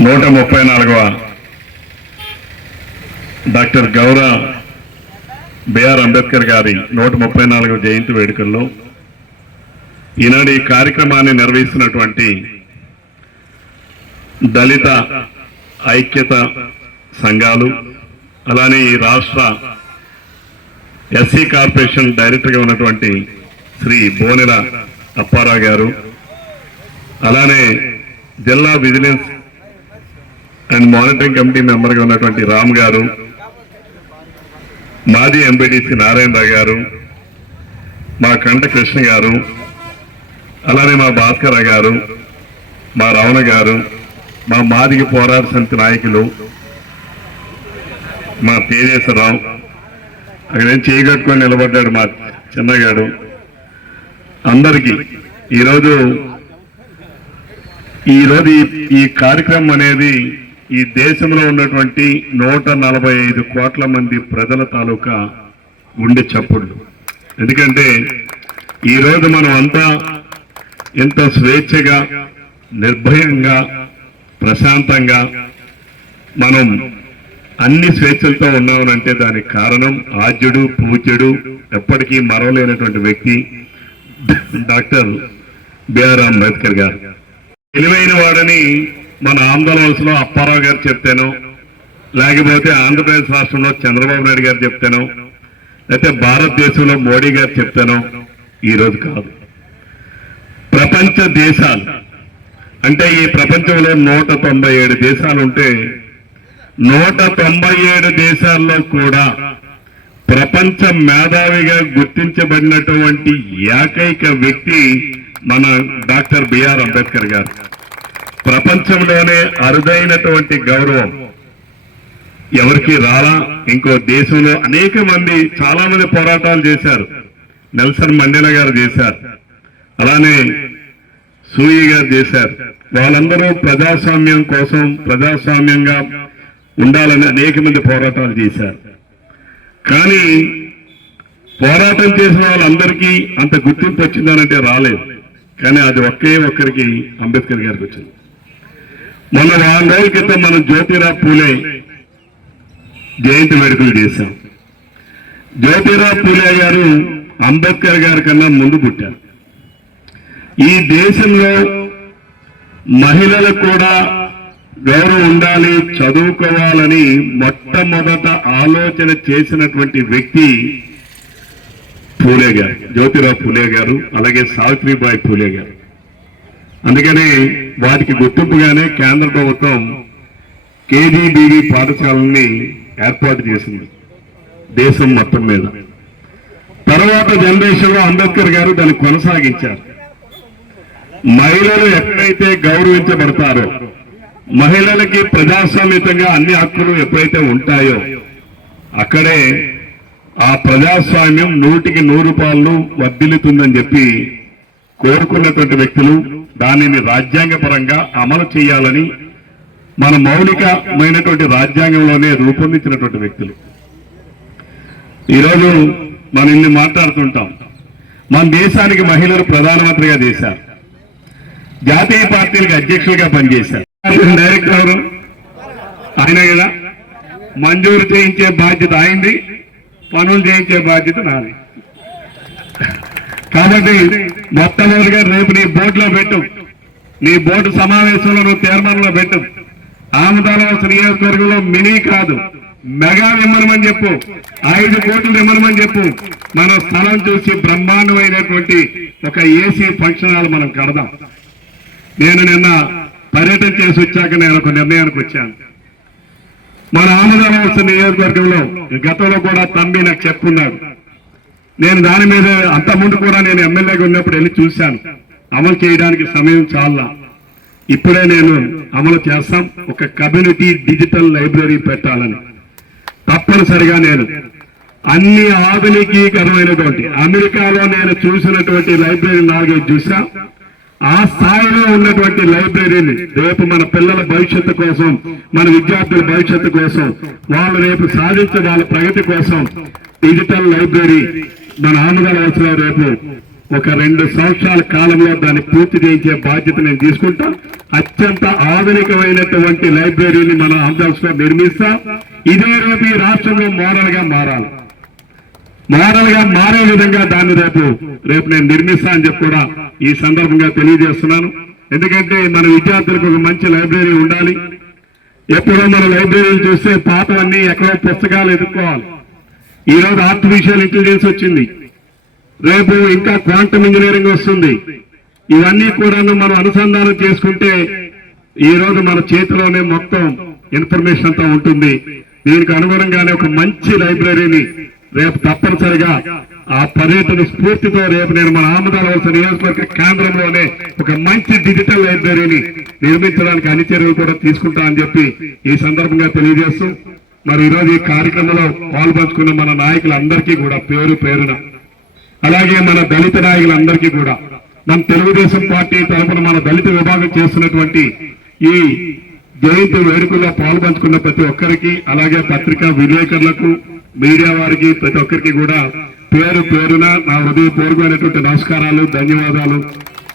నూట ముప్పై నాలుగవ డాక్టర్ గౌర బిఆర్ అంబేద్కర్ గారి నూట ముప్పై నాలుగవ జయంతి వేడుకల్లో ఈనాడు ఈ కార్యక్రమాన్ని నిర్వహిస్తున్నటువంటి దళిత ఐక్యత సంఘాలు అలానే ఈ రాష్ట్ర ఎస్సీ కార్పొరేషన్ డైరెక్టర్గా ఉన్నటువంటి శ్రీ బోనెల అప్పారావు గారు అలానే జిల్లా విజిలెన్స్ అండ్ మానిటరింగ్ కమిటీ మెంబర్గా ఉన్నటువంటి రామ్ గారు మాజీ ఎంపీటీసీ నారాయణరావు గారు మా కంట కృష్ణ గారు అలానే మా భాస్కర గారు మా రమణ గారు మా మాదిగ పోరాట సమితి నాయకులు మా తేజేశ్వరరావు అక్కడ ఏం చేయగట్టుకొని నిలబడ్డాడు మా చిన్నగాడు. అందరికీ ఈరోజు ఈరోజు ఈ కార్యక్రమం అనేది ఈ దేశంలో ఉన్నటువంటి నూట నలభై ఐదు కోట్ల మంది ప్రజల తాలూకా గుండె చప్పుడు ఎందుకంటే ఈరోజు మనం అంతా ఎంత స్వేచ్ఛగా నిర్భయంగా ప్రశాంతంగా మనం అన్ని స్వేచ్ఛలతో ఉన్నామనంటే దానికి కారణం ఆద్యుడు పూజ్యుడు ఎప్పటికీ మరవలేనటువంటి వ్యక్తి డాక్టర్ బిఆర్ అంబేద్కర్ గారు. తెలివైన వాడని మన ఆంధ్రవలసలో అప్పారావు గారు చెప్తాను లేకపోతే ఆంధ్రప్రదేశ్ రాష్ట్రంలో చంద్రబాబు నాయుడు గారు చెప్తాను లేకపోతే భారతదేశంలో మోడీ గారు చెప్తాను ఈరోజు కాదు. ప్రపంచ దేశాలు అంటే ఈ ప్రపంచంలో నూట తొంభై ఏడు దేశాలు ఉంటే నూట తొంభై ఏడు దేశాల్లో కూడా ప్రపంచ మేధావిగా గుర్తించబడినటువంటి ఏకైక వ్యక్తి మన డాక్టర్ బిఆర్ అంబేద్కర్ గారు. ప్రపంచంలోనే అరుదైనటువంటి గౌరవం. ఎవరికి రాలా ఇంకో దేశంలో అనేక మంది చాలా మంది పోరాటాలు చేశారు. నెల్సన్ మండేలా గారు చేశారు. అలానే సూయి గారు చేశారు. వాళ్ళందరూ ప్రజాస్వామ్యం కోసం ప్రజాస్వామ్యంగా ఉండాలని అనేక మంది పోరాటాలు చేశారు. కానీ పోరాటం చేసిన వాళ్ళందరికీ అంత గుర్తింపు వచ్చిందనంటే రాలేదు. కానీ అది ఒకే ఒక్కరికి అంబేద్కర్ గారికి వచ్చింది. మొన్న వారం రోజుల క్రితం మనం జ్యోతిరావు పూలే జయంతి వేడుకలు చేశాం. జ్యోతిరావు పూలే గారు అంబేద్కర్ గారి కన్నా ముందు పుట్టారు. ఈ దేశంలో మహిళలకు కూడా గౌరవం ఉండాలి చదువుకోవాలని మొట్టమొదట ఆలోచన చేసినటువంటి వ్యక్తి పూలే గారు జ్యోతిరావు పూలే గారు అలాగే సావిత్రిబాయి పూలే గారు. అందుకని వాటికి గుర్తింపుగానే కేంద్ర ప్రభుత్వం కేజీబీవీ పాఠశాలని ఏర్పాటు చేసింది దేశం మొత్తం మీద. తర్వాత జనరేషన్లో అంబేద్కర్ గారు దాన్ని కొనసాగించారు. మహిళలు ఎక్కడైతే గౌరవించబడతారో మహిళలకి ప్రజాస్వామ్యతంగా అన్ని హక్కులు ఎప్పుడైతే ఉంటాయో అక్కడే ఆ ప్రజాస్వామ్యం నూటికి నూరు పాళ్ళు వర్ధిల్లుతుందని చెప్పి కోరుకున్నటువంటి వ్యక్తులు దానిని రాజ్యాంగపరంగా అమలు చేయాలని మన మౌలికమైనటువంటి రాజ్యాంగంలోనే రూపొందించినటువంటి వ్యక్తులు. ఈరోజు మనం ఇన్ని మాట్లాడుతుంటాం. మన దేశానికి మహిళలు ప్రధానమంత్రిగా చేశారు. జాతీయ పార్టీలకు అధ్యక్షులుగా పనిచేశారు. డైరెక్టర్ ఎవరు? ఆయన కదా మంజూరు చేయించే బాధ్యత ఆయనది పనులు చేయించే బాధ్యత నాది. కాబట్టి మొట్టమొదటిగా రేపు నీ బోర్డులో పెట్టు. నీ బోర్డు సమావేశంలో నువ్వు తీర్మానంలో పెట్టు. ఆమదాలవలస నియోజకవర్గంలో మినీ కాదు మెగా విమ్మనమని చెప్పు ఐదు కోట్లు విమ్మనమని చెప్పు. మన స్థలం చూసి బ్రహ్మాండమైనటువంటి ఒక ఏసీ ఫంక్షన్ హాల్ మనం కడదాం. నేను నిన్న పర్యటన చేసి వచ్చాక నేను ఒక నిర్ణయానికి వచ్చాను. మన ఆమదాలవలస నియోజకవర్గంలో గతంలో కూడా తమ్మి నాకు చెప్పున్నాడు. నేను దాని మీద అంత ముందు కూడా నేను ఎమ్మెల్యేగా ఉన్నప్పుడు వెళ్ళి చూశాను. అమలు చేయడానికి సమయం చాలా ఇప్పుడే నేను అమలు చేస్తాం. ఒక కమ్యూనిటీ డిజిటల్ లైబ్రరీ పెట్టాలని. తప్పనిసరిగా నేను. అన్ని ఆధునికీకరమైనటువంటి అమెరికాలో నేను చూసినటువంటి లైబ్రరీ నాలుగైదు చూసా ఆ స్థాయిలో ఉన్నటువంటి లైబ్రరీని రేపు మన పిల్లల భవిష్యత్తు కోసం మన విద్యార్థుల భవిష్యత్తు కోసం వాళ్ళు రేపు సాధించే వాళ్ళ ప్రగతి కోసం డిజిటల్ లైబ్రరీ మన ఆంధ్రప్రదేశ్లో రేపు ఒక రెండు సంవత్సరాల కాలంలో దాన్ని పూర్తి చేయించే బాధ్యత నేను తీసుకుంటా. అత్యంత ఆధునికమైనటువంటి లైబ్రరీని మనం ఆంధ్రప్రదేశ్లో నిర్మిస్తాం. ఇదే రేపు ఈ రాష్ట్రంలో మోడల్గా మారాలి. మోడల్గా మారే విధంగా దాన్ని రేపు రేపు నేను నిర్మిస్తా అని చెప్పి కూడా ఈ సందర్భంగా తెలియజేస్తున్నాను. ఎందుకంటే మన విద్యార్థులకు ఒక మంచి లైబ్రరీ ఉండాలి. ఎప్పుడో మన లైబ్రరీలు చూస్తే పాతవన్నీ ఎక్కడో పుస్తకాలు ఎదుర్కోవాలి. ఈ రోజు ఆర్టిఫిషియల్ ఇంటెలిజెన్స్ వచ్చింది. రేపు ఇంకా క్వాంటమ్ ఇంజనీరింగ్ వస్తుంది. ఇవన్నీ కూడా మనం అనుసంధానం చేసుకుంటే ఈ రోజు మన చేతిలోనే మొత్తం ఇన్ఫర్మేషన్ అంతా ఉంటుంది. దీనికి అనుగుణంగానే ఒక మంచి లైబ్రరీని రేపు తప్పనిసరిగా ఆ పర్యటన స్ఫూర్తితో రేపు నేను మన ఆమదాలవలసిన నియోజకవర్గ కేంద్రంలోనే ఒక మంచి డిజిటల్ లైబ్రరీని నిర్మించడానికి అన్ని చర్యలు కూడా తీసుకుంటా అని చెప్పి ఈ సందర్భంగా తెలియజేస్తూ మరి ఈరోజు ఈ కార్యక్రమంలో పాల్పంచుకున్న మన నాయకులందరికీ కూడా పేరు పేరున అలాగే మన దళిత నాయకులందరికీ కూడా మన తెలుగుదేశం పార్టీ తరఫున మన దళిత విభాగం చేస్తున్నటువంటి ఈ జయంతి వేడుకల్లో పాల్పంచుకున్న ప్రతి ఒక్కరికి అలాగే పత్రికా విలేకరులకు మీడియా వారికి ప్రతి ఒక్కరికి కూడా పేరు పేరున నా హృదయపూర్వకమైనటువంటి నమస్కారాలు ధన్యవాదాలు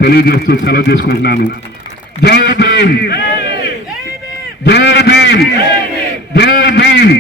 తెలియజేస్తూ సెలవు తీసుకుంటున్నాను. జై భీమ్! జై భీమ్! జై భీమ్